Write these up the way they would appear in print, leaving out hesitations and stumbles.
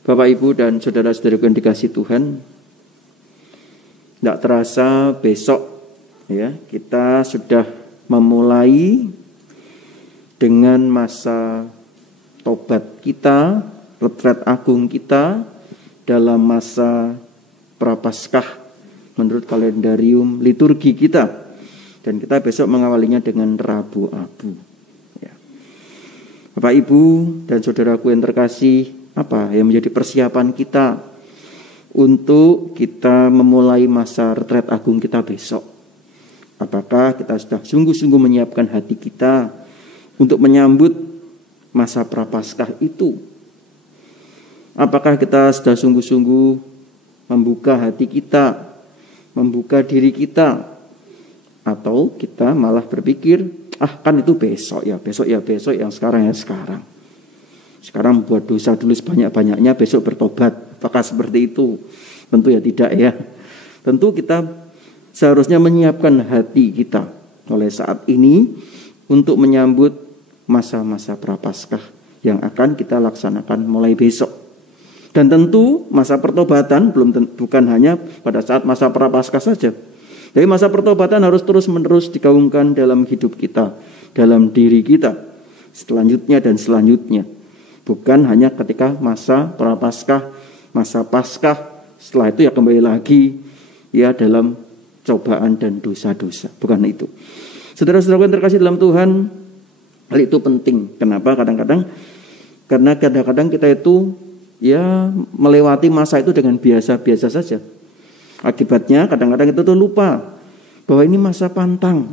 Bapak, Ibu, dan saudara-saudaraku yang dikasihi Tuhan, tidak terasa besok ya kita sudah memulai dengan masa tobat kita, retret agung kita dalam masa Prapaskah menurut kalendarium liturgi kita, dan kita besok mengawalinya dengan Rabu Abu. Ya. Bapak, Ibu, dan saudaraku yang terkasih, apa yang menjadi persiapan kita untuk kita memulai masa retret agung kita besok? Apakah kita sudah sungguh-sungguh menyiapkan hati kita untuk menyambut masa Prapaskah itu? Apakah kita sudah sungguh-sungguh membuka hati kita, membuka diri kita? Atau kita malah berpikir, kan itu besok ya, yang sekarang ya sekarang. Sekarang buat dosa dulu sebanyak-banyaknya, besok bertobat. Apakah seperti itu? Tentu ya tidak ya. Tentu kita seharusnya menyiapkan hati kita mulai saat ini untuk menyambut masa-masa Prapaskah yang akan kita laksanakan mulai besok. Dan tentu masa pertobatan bukan hanya pada saat masa Prapaskah saja. Jadi masa pertobatan harus terus-menerus digaungkan dalam hidup kita, dalam diri kita, selanjutnya dan selanjutnya. Bukan hanya ketika masa Prapaskah, masa Paskah, setelah itu ya kembali lagi ya dalam cobaan dan dosa-dosa. Bukan itu. Saudara-saudara yang terkasih dalam Tuhan, hal itu penting. Kenapa? Karena kadang-kadang kita itu ya melewati masa itu dengan biasa-biasa saja. Akibatnya kadang-kadang kita tuh lupa bahwa ini masa pantang.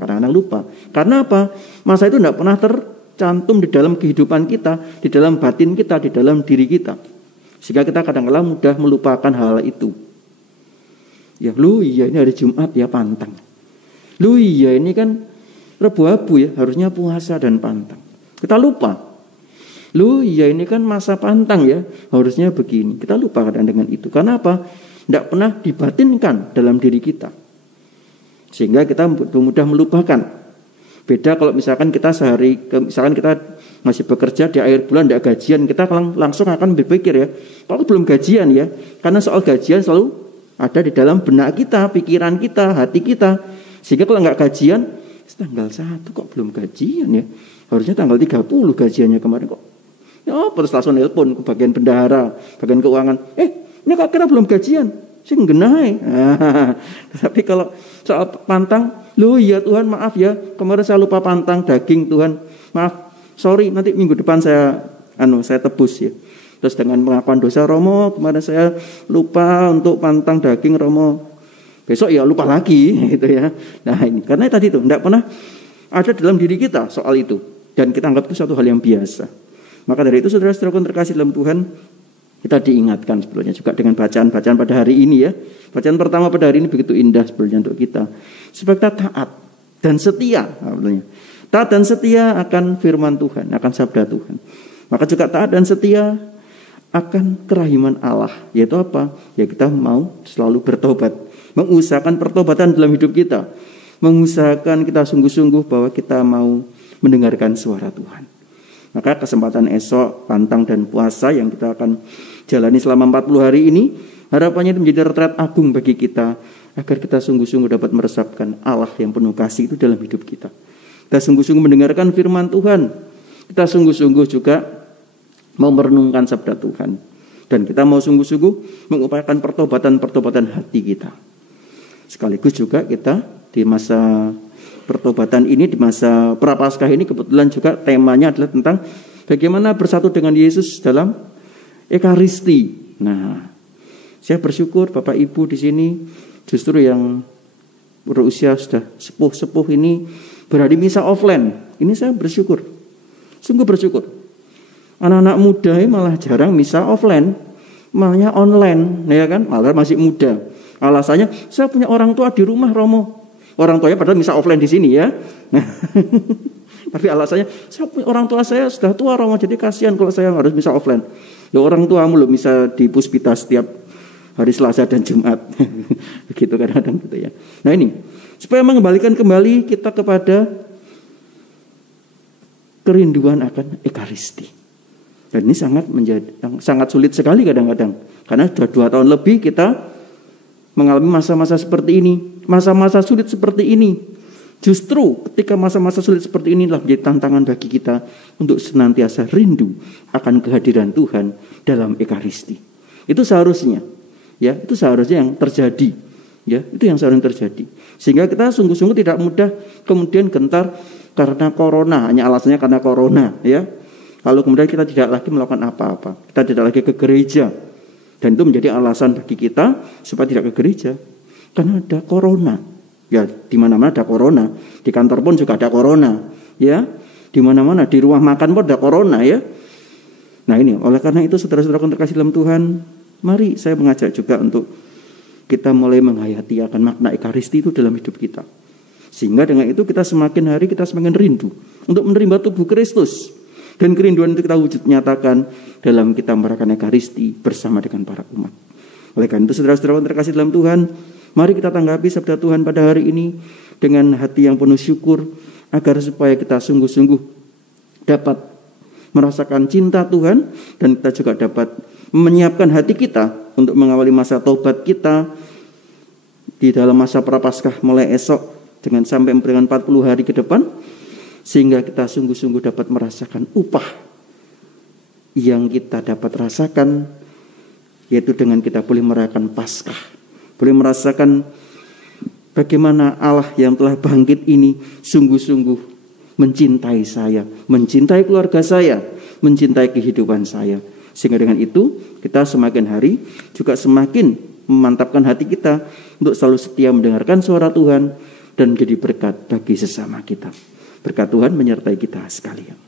Kadang-kadang lupa. Karena apa? Masa itu tidak pernah tercantum di dalam kehidupan kita, di dalam batin kita, di dalam diri kita. Sehingga kita kadang-kadang mudah melupakan hal itu. Ya, ini hari Jumat ya pantang. Ini kan Rabu Abu ya, harusnya puasa dan pantang. Kita lupa. Ini kan masa pantang ya, harusnya begini. Kita lupa kadang dengan itu. Karena apa? Tidak pernah dibatinkan dalam diri kita. Sehingga kita mudah melupakan. Beda kalau misalkan kita misalkan kita masih bekerja di akhir bulan tidak gajian, kita langsung akan berpikir ya, kalau belum gajian ya, karena soal gajian selalu ada di dalam benak kita, pikiran kita, hati kita. Sehingga kalau nggak gajian, tanggal 1 kok belum gajian ya, harusnya tanggal 30 gajiannya kemarin kok. Ya, terus langsung nelpon ke bagian bendahara, bagian keuangan, ini kok kira belum gajian, sih ngenai. Tapi kalau soal pantang, ya Tuhan maaf ya, kemarin saya lupa pantang daging Tuhan, maaf, sorry, nanti minggu depan saya tebus ya. Terus dengan pengakuan dosa, Romo kemarin saya lupa untuk pantang daging Romo, besok ya lupa lagi gitu ya. Nah ini karena tadi itu tidak pernah ada dalam diri kita soal itu, dan kita anggap itu satu hal yang biasa. Maka dari itu saudara-saudara terkasih dalam Tuhan, kita diingatkan sebetulnya juga dengan bacaan-bacaan pada hari ini ya. Bacaan pertama pada hari ini begitu indah sebetulnya untuk kita. Supaya kita taat dan setia. Taat dan setia akan firman Tuhan, akan sabda Tuhan. Maka juga taat dan setia akan kerahiman Allah. Yaitu apa? Ya kita mau selalu bertobat. Mengusahakan pertobatan dalam hidup kita. Mengusahakan kita sungguh-sungguh bahwa kita mau mendengarkan suara Tuhan. Maka kesempatan esok, pantang dan puasa yang kita akan jalani selama 40 hari ini, harapannya itu menjadi retret agung bagi kita, agar kita sungguh-sungguh dapat meresapkan Allah yang penuh kasih itu dalam hidup kita. Kita sungguh-sungguh mendengarkan firman Tuhan. Kita sungguh-sungguh juga mau merenungkan sabda Tuhan. Dan kita mau sungguh-sungguh mengupayakan pertobatan-pertobatan hati kita. Sekaligus juga kita di masa pertobatan ini, di masa Prapaskah ini, kebetulan juga temanya adalah tentang bagaimana bersatu dengan Yesus dalam Ekaristi. Nah, saya bersyukur Bapak Ibu di sini justru yang berusia sudah sepuh-sepuh ini berada misa offline. Ini saya bersyukur, sungguh bersyukur. Anak-anak muda malah jarang misa offline, malahnya online, ya kan? Malah masih muda. Alasannya saya punya orang tua di rumah, Romo. Orang tuanya padahal misa offline di sini ya. Nah, tapi alasannya orang tua saya sudah tua Romo, jadi kasihan kalau saya harus misa offline. Loh, orang tuamu loh misa di Puspita setiap hari Selasa dan Jumat. Begitu kadang-kadang gitu ya. Nah ini supaya mengembalikan kembali kita kepada kerinduan akan Ekaristi. Dan ini sangat sulit sekali kadang-kadang. Karena sudah 2 tahun lebih kita mengalami masa-masa seperti ini. Masa-masa sulit seperti ini. Justru ketika masa-masa sulit seperti inilah menjadi tantangan bagi kita untuk senantiasa rindu akan kehadiran Tuhan dalam Ekaristi. Itu seharusnya. Ya, itu seharusnya yang terjadi. Ya, itu yang seharusnya terjadi. Sehingga kita sungguh-sungguh tidak mudah kemudian gentar karena corona, hanya alasannya karena corona, ya. Lalu kemudian kita tidak lagi melakukan apa-apa. Kita tidak lagi ke gereja. Dan itu menjadi alasan bagi kita supaya tidak ke gereja. Karena ada corona. Ya, di mana-mana ada corona. Di kantor pun juga ada corona, ya. Di mana-mana, di rumah makan pun ada corona, ya. Nah, ini oleh karena itu saudara-saudara yang terkasih dalam Tuhan, mari saya mengajak juga untuk kita mulai menghayati akan makna Ekaristi itu dalam hidup kita. Sehingga dengan itu kita semakin hari kita semakin rindu untuk menerima tubuh Kristus. Dan kerinduan itu kita wujud nyatakan dalam kita merayakan Ekaristi bersama dengan para umat. Oleh karena itu saudara-saudara yang terkasih dalam Tuhan, mari kita tanggapi sabda Tuhan pada hari ini dengan hati yang penuh syukur, agar supaya kita sungguh-sungguh dapat merasakan cinta Tuhan, dan kita juga dapat menyiapkan hati kita untuk mengawali masa taubat kita di dalam masa Prapaskah mulai esok dengan sampai 40 hari ke depan, sehingga kita sungguh-sungguh dapat merasakan upah yang kita dapat rasakan, yaitu dengan kita boleh merayakan Paskah, boleh merasakan bagaimana Allah yang telah bangkit ini sungguh-sungguh mencintai saya, mencintai keluarga saya, mencintai kehidupan saya. Sehingga dengan itu kita semakin hari juga semakin memantapkan hati kita untuk selalu setia mendengarkan suara Tuhan dan menjadi berkat bagi sesama kita. Berkat Tuhan menyertai kita sekalian.